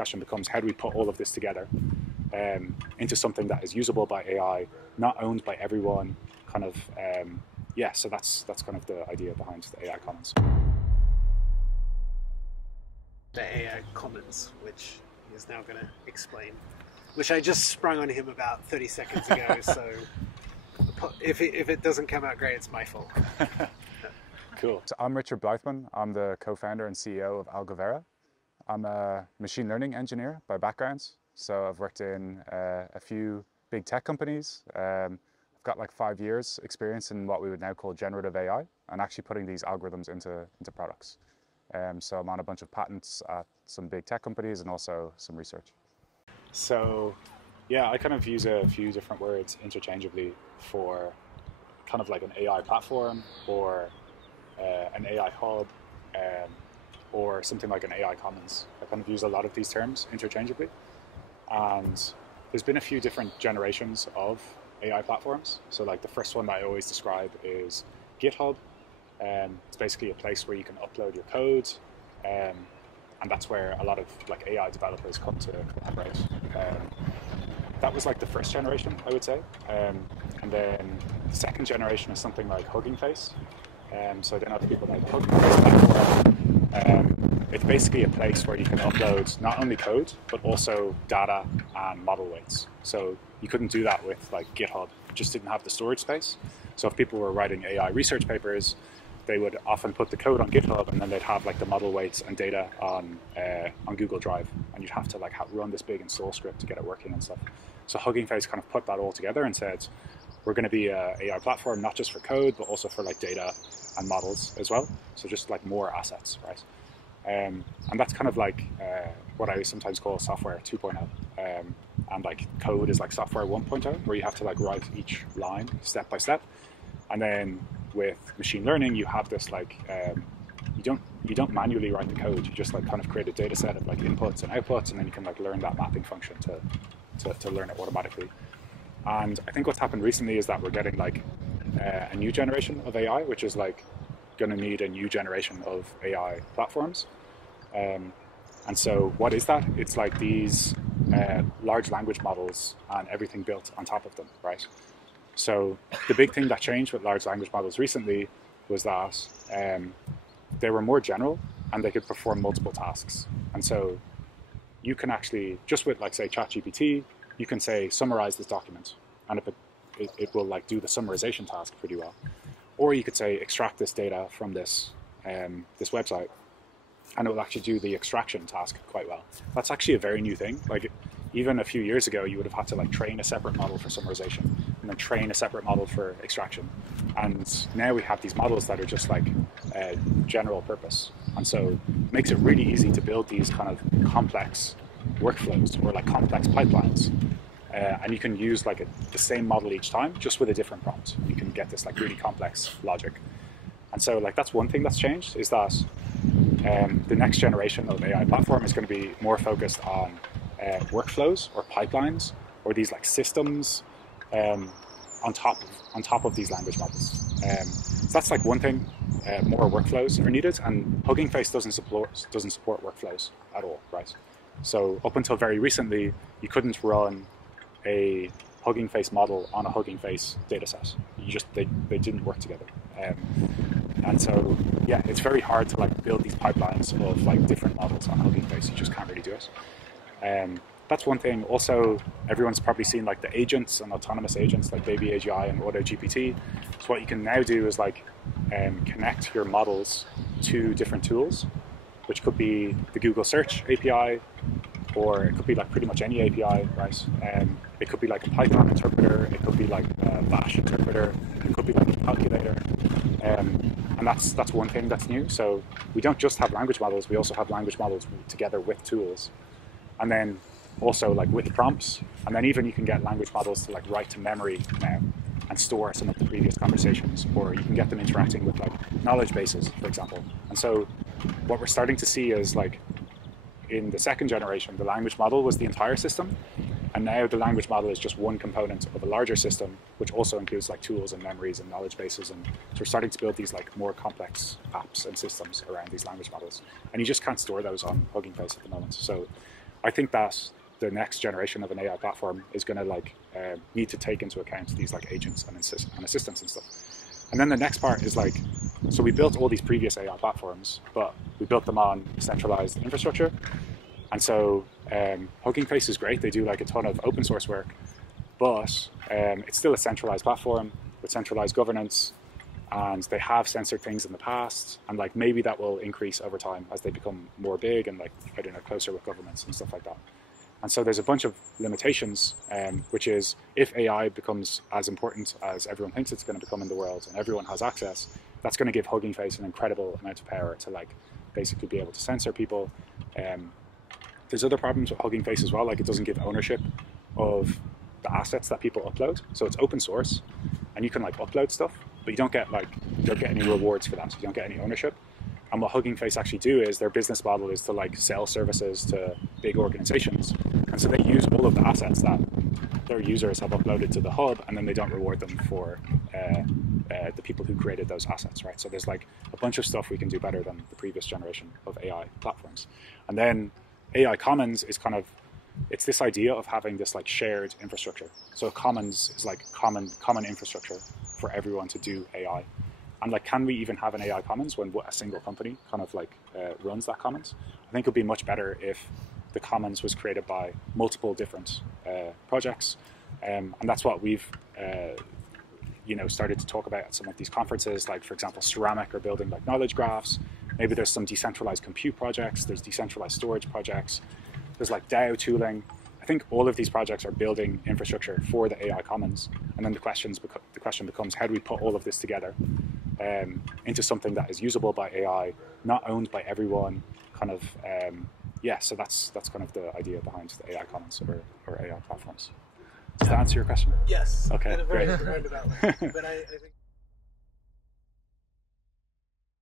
question becomes, how do we put all of this together into something that is usable by AI, not owned by everyone, kind of, yeah, so that's kind of the idea behind the AI Commons. The AI Commons, which he's now going to explain, which I just sprung on him about 30 seconds ago, so if it doesn't come out great, it's my fault. Cool. So I'm Richard Blythman. I'm the co-founder and CEO of Algovera. I'm a machine learning engineer by background, so I've worked in a few big tech companies. I've got like 5 years experience in what we would now call generative AI and actually putting these algorithms into products. So I'm on a bunch of patents at some big tech companies and also some research. So yeah, I kind of use a few different words interchangeably for kind of like an AI platform or an AI hub or something like an AI Commons. I kind of use a lot of these terms interchangeably. And there's been a few different generations of AI platforms. So like the first one that I always describe is GitHub. It's basically a place where you can upload your code, and that's where a lot of like AI developers come to collaborate. That was like the first generation, I would say. And then the second generation is something like Hugging Face. So I don't know if people know the Hugging Face platform. It's basically a place where you can upload not only code, but also data and model weights. So you couldn't do that with like GitHub. It just didn't have the storage space. So if people were writing AI research papers, they would often put the code on GitHub, and then they'd have like the model weights and data on Google Drive, and you'd have to like run this big install script to get it working and stuff. So Hugging Face kind of put that all together and said, we're going to be an AI platform, not just for code, but also for like data and models as well. So just like more assets, right? And that's kind of like what I sometimes call software 2.0. And like code is like software 1.0, where you have to like write each line step by step. And then with machine learning, you have this like, you don't manually write the code. You just like kind of create a data set of like inputs and outputs, and then you can like learn that mapping function to learn it automatically. And I think what's happened recently is that we're getting like a new generation of AI, which is like going to need a new generation of AI platforms. And so what is that? It's like these large language models and everything built on top of them, right? So the big thing that changed with large language models recently was that they were more general and they could perform multiple tasks. And so you can actually, just with like say ChatGPT, you can say summarize this document, and it will like do the summarization task pretty well. Or you could say extract this data from this this website, and it will actually do the extraction task quite well. That's actually a very new thing. Like even a few years ago, you would have had to like train a separate model for summarization and then train a separate model for extraction. And now we have these models that are just like general purpose. And so it makes it really easy to build these kind of complex workflows or like complex pipelines. And you can use like the same model each time, just with a different prompt. You can get this like really complex logic. And so like that's one thing that's changed, is that the next generation of AI platform is going to be more focused on workflows or pipelines or these like systems on top of these language models. So that's like one thing. More workflows are needed, and Hugging Face doesn't support workflows at all, right? So up until very recently, you couldn't run a Hugging Face model on a Hugging Face dataset. They didn't work together. And so yeah, it's very hard to like build these pipelines of like different models on Hugging Face. You just can't really do it. That's one thing. Also, everyone's probably seen like the agents and autonomous agents like Baby AGI and AutoGPT. So what you can now do is like connect your models to different tools, which could be the Google Search API, or it could be like pretty much any API, right? It could be like a Python interpreter, it could be like a Bash interpreter, it could be like a calculator. And that's one thing that's new. So we don't just have language models, we also have language models together with tools. And then also like with prompts, and then even you can get language models to like write to memory now and store some of the previous conversations, or you can get them interacting with like knowledge bases, for example. And so what we're starting to see is like in the second generation, the language model was the entire system, and now the language model is just one component of a larger system, which also includes like tools and memories and knowledge bases. And so we're starting to build these like more complex apps and systems around these language models, and you just can't store those on Hugging Face at the moment. So I think that the next generation of an AI platform is going to like need to take into account these like agents and assistants and stuff. And then the next part is like, so we built all these previous AI platforms, but we built them on centralized infrastructure. And so Hugging Face is great. They do like a ton of open source work, but it's still a centralized platform with centralized governance, and they have censored things in the past, and like maybe that will increase over time as they become more big and like, I don't know, closer with governments and stuff like that. And so there's a bunch of limitations, which is if AI becomes as important as everyone thinks it's going to become in the world and everyone has access, that's going to give Hugging Face an incredible amount of power to like basically be able to censor people. There's other problems with Hugging Face as well, like it doesn't give ownership of the assets that people upload. So it's open source and you can like upload stuff, but you don't get any rewards for that. So you don't get any ownership. And what Hugging Face actually do is their business model is to like sell services to big organizations. And so they use all of the assets that their users have uploaded to the hub, and then they don't reward them for the people who created those assets, right? So there's like a bunch of stuff we can do better than the previous generation of AI platforms. And then AI Commons is kind of, it's this idea of having this like shared infrastructure. So Commons is like common infrastructure for everyone to do AI. And like, can we even have an AI Commons when a single company kind of like runs that Commons? I think it would be much better if the Commons was created by multiple different projects. And that's what we've started to talk about at some of these conferences. Like, for example, Ceramic are building like knowledge graphs. Maybe there's some decentralized compute projects. There's decentralized storage projects. There's like DAO tooling. I think all of these projects are building infrastructure for the AI Commons. And then the question becomes, how do we put all of this together into something that is usable by AI, not owned by everyone, kind of, so that's kind of the idea behind the AI Commons or AI platforms. Does that answer your question? Yes. Okay, in a very great. roundabout way. But I think